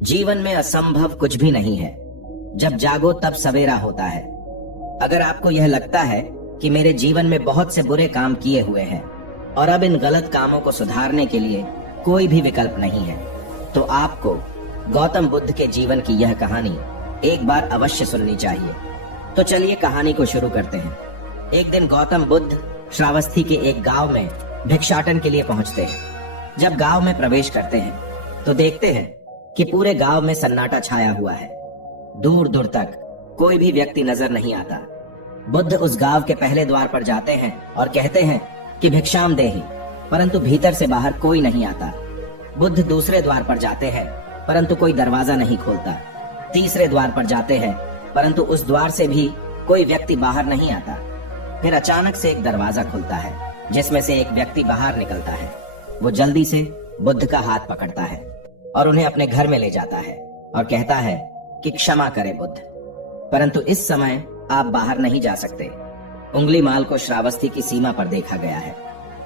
जीवन में असंभव कुछ भी नहीं है। जब जागो तब सवेरा होता है। अगर आपको यह लगता है कि मेरे जीवन में बहुत से बुरे काम किए हुए हैं और अब इन गलत कामों को सुधारने के लिए कोई भी विकल्प नहीं है, तो आपको गौतम बुद्ध के जीवन की यह कहानी एक बार अवश्य सुननी चाहिए। तो चलिए कहानी को शुरू करते हैं। एक दिन गौतम बुद्ध श्रावस्ती के एक गांव में भिक्षाटन के लिए पहुंचते हैं। जब गांव में प्रवेश करते हैं तो देखते हैं कि पूरे गांव में सन्नाटा छाया हुआ है। दूर दूर तक कोई भी व्यक्ति नजर नहीं आता। बुद्ध उस गांव के पहले द्वार पर जाते हैं और कहते हैं कि भिक्षाम देहि, परंतु भीतर से बाहर कोई नहीं आता। बुद्ध दूसरे द्वार पर जाते हैं, परंतु कोई दरवाजा नहीं खोलता। तीसरे द्वार पर जाते हैं, परंतु उस द्वार से भी कोई व्यक्ति बाहर नहीं आता। फिर अचानक से एक दरवाजा खुलता है, जिसमें से एक व्यक्ति बाहर निकलता है। वो जल्दी से बुद्ध का हाथ पकड़ता है और उन्हें अपने घर में ले जाता है और कहता है कि क्षमा करें बुद्ध, परंतु इस समय आप बाहर नहीं जा सकते। उंगली माल को श्रावस्ती की सीमा पर देखा गया है।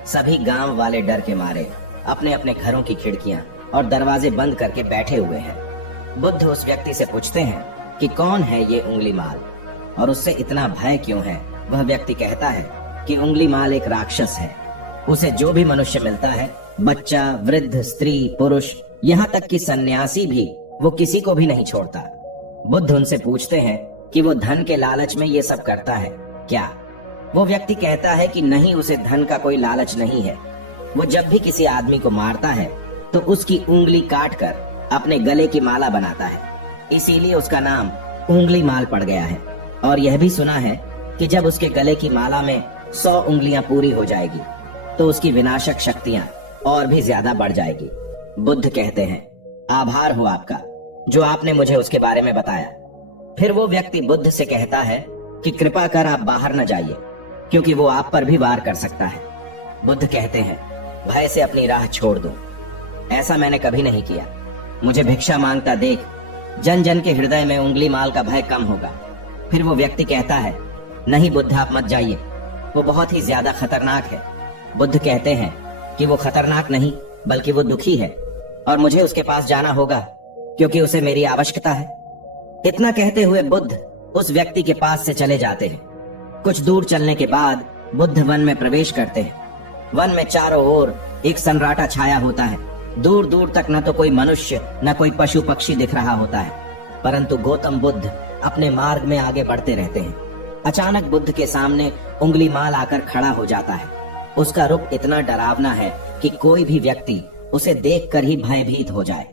सभी गांव वाले डर के मारे अपने अपने घरों की खिड़कियां और दरवाजे बंद करके बैठे हुए हैं। बुद्ध उस व्यक्ति से पूछते हैं कि कौन है ये उंगली माल और उससे इतना भय क्यों है। वह व्यक्ति कहता है कि उंगली माल एक राक्षस है। उसे जो भी मनुष्य मिलता है, बच्चा, वृद्ध, स्त्री, पुरुष, यहाँ तक कि सन्यासी भी, वो किसी को भी नहीं छोड़ता। बुद्ध उनसे पूछते हैं कि वो धन के लालच में ये सब करता है क्या। वो व्यक्ति कहता है कि नहीं, उसे धन का कोई लालच नहीं है। वो जब भी किसी आदमी को मारता है तो उसकी उंगली काट कर अपने गले की माला बनाता है, इसीलिए उसका नाम उंगली माल पड़ गया है। और यह भी सुना है कि जब उसके गले की माला में 100 उंगलियां पूरी हो जाएगी तो उसकी विनाशक शक्तियां और भी ज्यादा बढ़ जाएगी। बुद्ध कहते हैं, आभार हो आपका जो आपने मुझे उसके बारे में बताया। फिर वो व्यक्ति बुद्ध से कहता है कि कृपा कर आप बाहर न जाइए, क्योंकि वो आप पर भी वार कर सकता है। बुद्ध कहते हैं, भय से अपनी राह छोड़ दो। ऐसा मैंने कभी नहीं किया। मुझे भिक्षा मांगता देख जन जन के हृदय में उंगली माल का भय कम होगा। फिर वो व्यक्ति कहता है, नहीं बुद्ध, आप मत जाइए, वो बहुत ही ज्यादा खतरनाक है। बुद्ध कहते हैं कि वो खतरनाक नहीं बल्कि वो दुखी है और मुझे उसके पास जाना होगा क्योंकि उसे मेरी आवश्यकता है। इतना कहते हुए बुद्ध उस व्यक्ति के पास से चले जाते हैं। कुछ दूर चलने के बाद बुद्ध वन में प्रवेश करते हैं। वन में चारों ओर एक सन्नाटा छाया होता है। दूर दूर तक न तो कोई मनुष्य न कोई पशु पक्षी दिख रहा होता है, परंतु गौतम बुद्ध अपने मार्ग में आगे बढ़ते रहते हैं। अचानक बुद्ध के सामने उंगली माल आकर खड़ा हो जाता है। उसका रूप इतना डरावना है कि कोई भी व्यक्ति उसे देखकर ही भयभीत हो जाए।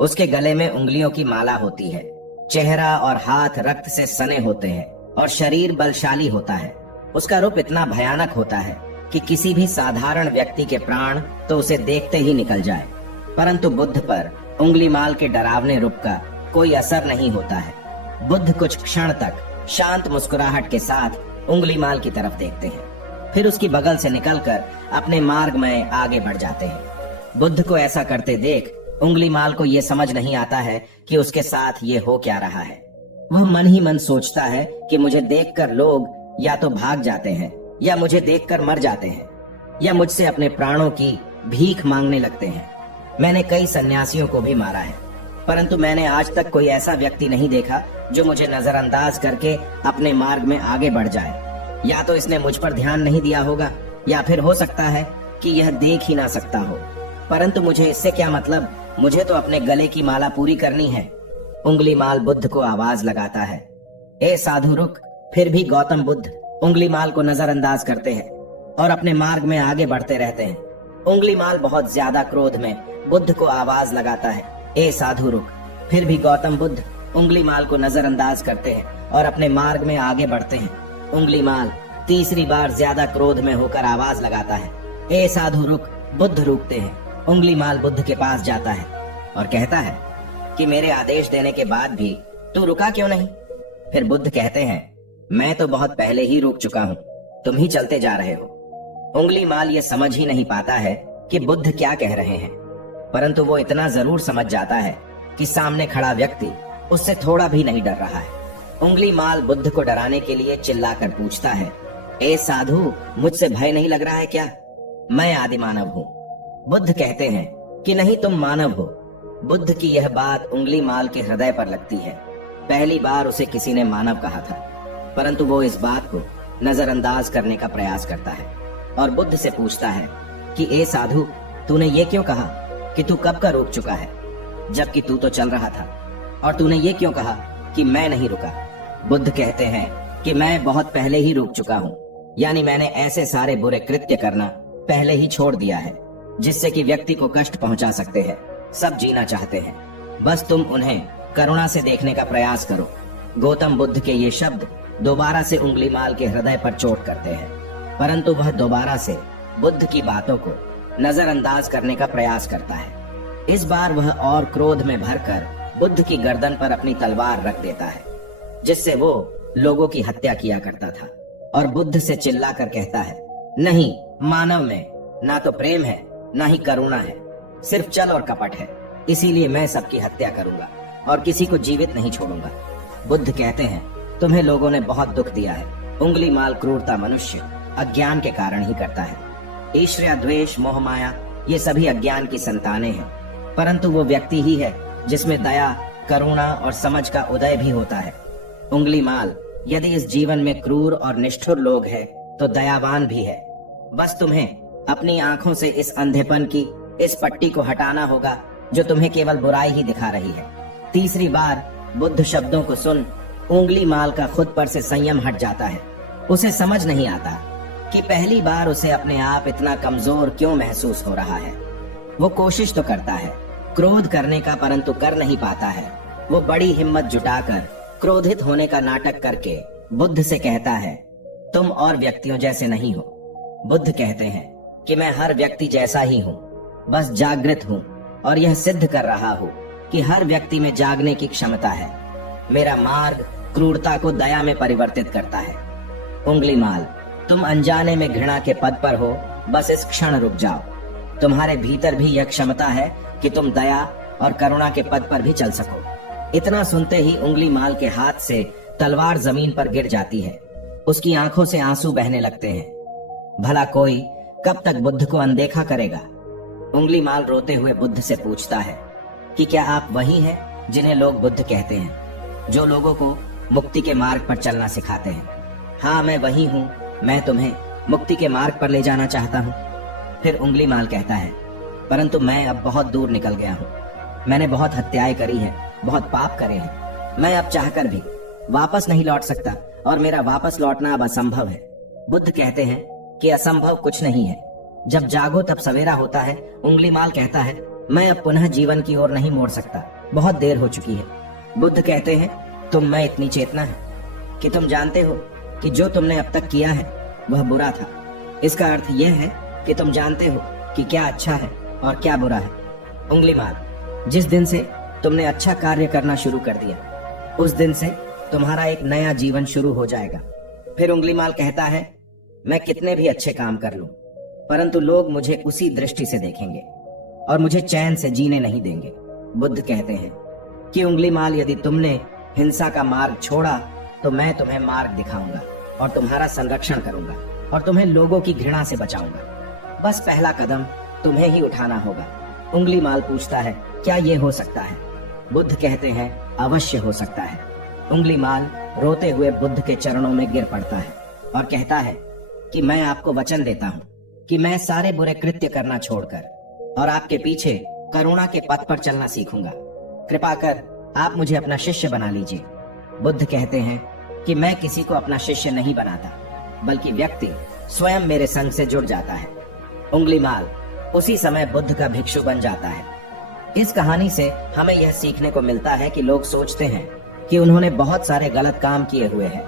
उसके गले में उंगलियों की माला होती है। चेहरा और हाथ रक्त से सने होते हैं और शरीर बलशाली होता है। उसका रूप इतना भयानक होता है कि किसी भी साधारण व्यक्ति के प्राण तो उसे देखते ही निकल जाए, परंतु बुद्ध पर उंगली माल के डरावने रूप का कोई असर नहीं होता है। बुद्ध कुछ क्षण तक शांत मुस्कुराहट के साथ उंगली माल की तरफ देखते हैं, फिर उसकी बगल से निकलकर अपने मार्ग में आगे बढ़ जाते हैं। बुद्ध को ऐसा करते देख उंगली माल को यह समझ नहीं आता है कि उसके साथ ये हो क्या रहा है। वह मन ही मन सोचता है कि मुझे देखकर लोग या तो भाग जाते हैं या मुझे देखकर मर जाते हैं या मुझसे अपने प्राणों की भीख मांगने लगते हैं। मैंने कई सन्यासियों को भी मारा है, परंतु मैंने आज तक कोई ऐसा व्यक्ति नहीं देखा जो मुझे नजरअंदाज करके अपने मार्ग में आगे बढ़ जाए। या तो इसने मुझ पर ध्यान नहीं दिया होगा या फिर हो सकता है कि यह देख ही ना सकता हो, परंतु मुझे इससे क्या मतलब, मुझे तो अपने गले की माला पूरी करनी है। उंगली माल बुद्ध को आवाज लगाता है, ए साधु रुक। फिर भी गौतम बुद्ध उंगली माल को नजरअंदाज करते हैं और अपने मार्ग में आगे बढ़ते रहते हैं। उंगली माल बहुत ज्यादा क्रोध में बुद्ध को आवाज लगाता है, ए साधु रुक। फिर भी गौतम बुद्ध उंगली माल को नजरअंदाज करते हैं और अपने मार्ग में आगे बढ़ते हैं। उंगली माल तीसरी बार ज्यादा क्रोध में होकर आवाज लगाता है, ए साधु रुक। बुद्ध रुकते हैं। उंगली माल बुद्ध के पास जाता है और कहता है कि मेरे आदेश देने के बाद भी तू रुका क्यों नहीं। फिर बुद्ध कहते हैं, मैं तो बहुत पहले ही रुक चुका हूँ, तुम ही चलते जा रहे हो। उंगली माल ये समझ ही नहीं पाता है कि बुद्ध क्या कह रहे हैं, परंतु वो इतना जरूर समझ जाता है कि सामने खड़ा व्यक्ति उससे थोड़ा भी नहीं डर रहा है। उंगली माल बुद्ध को डराने के लिए चिल्लाकर पूछता है, ए साधु, मुझसे भय नहीं लग रहा है क्या? मैं आदि मानव हूँ। बुद्ध कहते हैं कि नहीं, तुम मानव हो, बुद्ध की यह बात उंगली माल के हृदय पर लगती है। पहली बार उसे किसी ने मानव कहा था, परंतु वो इस बात को नजरअंदाज करने का प्रयास करता है और बुद्ध से पूछता है कि ए साधु, तूने ये क्यों कहा कि तू कब का रुक चुका है, जबकि तू तो चल रहा था, और तूने ये क्यों कहा कि मैं नहीं रुका। बुद्ध कहते हैं कि मैं बहुत पहले ही रुक चुका हूँ, यानी मैंने ऐसे सारे बुरे कृत्य करना पहले ही छोड़ दिया है जिससे कि व्यक्ति को कष्ट पहुंचा सकते हैं। सब जीना चाहते हैं, बस तुम उन्हें करुणा से देखने का प्रयास करो। गौतम बुद्ध के ये शब्द दोबारा से उंगली माल के हृदय पर चोट करते हैं, परंतु वह दोबारा से बुद्ध की बातों को नजरअंदाज करने का प्रयास करता है। इस बार वह और क्रोध में भरकर बुद्ध की गर्दन पर अपनी तलवार रख देता है, जिससे वो लोगों की हत्या किया करता था, और बुद्ध से चिल्लाकर कहता है, नहीं, मानव में ना तो प्रेम है ना ही करुणा है, सिर्फ छल और कपट है। इसीलिए मैं सबकी हत्या करूंगा और किसी को जीवित नहीं छोड़ूंगा। बुद्ध कहते हैं, तुम्हें लोगों ने बहुत दुख दिया है। उंगली माल क्रूरता मनुष्य अज्ञान के कारण ही करता है। ईर्ष्या, द्वेष, मोह, माया ये सभी अज्ञान की संतानें हैं, परंतु वो व्यक्ति ही है जिसमें दया, करुणा और समझ का उदय भी होता है। उंगली माल, यदि इस जीवन में क्रूर और निष्ठुर लोग हैं तो दयावान भी है। बस तुम्हें अपनी आंखों से इस अंधेपन की इस पट्टी को हटाना होगा जो तुम्हें केवल बुराई ही दिखा रही है। तीसरी बार बुद्ध शब्दों को सुन उंगली माल का खुद पर से संयम हट जाता है। उसे समझ नहीं आता कि पहली बार उसे अपने आप इतना कमजोर क्यों महसूस हो रहा है। वो कोशिश तो करता है क्रोध करने का, परंतु कर नहीं पाता है। वो बड़ी हिम्मत जुटाकर क्रोधित होने का नाटक करके बुद्ध से कहता है, तुम और व्यक्तियों जैसे नहीं हो। बुद्ध कहते हैं कि मैं हर व्यक्ति जैसा ही हूँ, बस जागृत हूँ और यह सिद्ध कर रहा हूँ कि हर व्यक्ति में जागने की क्षमता है। मेरा मार्ग क्रूरता को दया में परिवर्तित करता है। उंगली माल, तुम अनजाने में घृणा के पद पर हो, बस इस क्षण रुक जाओ। तुम्हारे भीतर भी यह क्षमता है कि तुम दया और करुणा के पद पर भी चल सको। इतना सुनते ही उंगली माल के हाथ से तलवार जमीन पर गिर जाती है। उसकी आंखों से आंसू बहने लगते हैं। भला कोई कब तक बुद्ध को अनदेखा करेगा। उंगली माल रोते हुए बुद्ध से पूछता है कि क्या आप वही हैं जिन्हें लोग बुद्ध कहते हैं, जो लोगों को मुक्ति के मार्ग पर चलना सिखाते हैं। हाँ, मैं वही हूँ। मैं तुम्हें मुक्ति के मार्ग पर ले जाना चाहता हूँ। फिर उंगली माल कहता है, परंतु मैं अब बहुत दूर निकल गया हूँ। मैंने बहुत हत्याएं करी हैं, बहुत पाप करे हैं। मैं अब चाहकर भी वापस नहीं लौट सकता और मेरा वापस लौटना अब असंभव है। बुद्ध कहते हैं कि असंभव कुछ नहीं है। जब जागो तब सवेरा होता है। उंगली माल कहता है, मैं अब पुनः जीवन की ओर नहीं मोड़ सकता, बहुत देर हो चुकी है। बुद्ध कहते हैं, तुम में इतनी चेतना है कि तुम जानते हो कि जो तुमने अब तक किया है वह बुरा था। इसका अर्थ यह है कि तुम जानते हो कि क्या अच्छा है और क्या बुरा है। उंगली माल, जिस दिन से तुमने अच्छा कार्य करना शुरू कर दिया, उस दिन से तुम्हारा एक नया जीवन शुरू हो जाएगा। फिर उंगली माल कहता है, मैं कितने भी अच्छे काम कर लूं, परंतु लोग मुझे उसी दृष्टि से देखेंगे और मुझे चैन से जीने नहीं देंगे। बुद्ध कहते हैं कि उंगली माल, यदि तुमने हिंसा का मार्ग छोड़ा तो मैं तुम्हें मार्ग दिखाऊंगा और तुम्हारा संरक्षण करूंगा और तुम्हें लोगों की घृणा से बचाऊंगा। बस पहला कदम तुम्हें ही उठाना होगा। उंगली माल पूछता है, क्या ये हो सकता है? बुद्ध कहते हैं, अवश्य हो सकता है। उंगली माल रोते हुए बुद्ध के चरणों में गिर पड़ता है और कहता है कि मैं आपको वचन देता हूँ कि मैं सारे बुरे कृत्य करना छोड़कर और आपके पीछे करुणा के पथ पर चलना सीखूंगा। कृपा कर आप मुझे अपना शिष्य बना लीजिए। बुद्ध कहते हैं कि मैं किसी को अपना शिष्य नहीं बनाता, बल्कि व्यक्ति स्वयं मेरे संग से जुड़ जाता है। उंगली माल उसी समय बुद्ध का भिक्षु बन जाता है। इस कहानी से हमें यह सीखने को मिलता है कि लोग सोचते हैं कि उन्होंने बहुत सारे गलत काम किए हुए हैं,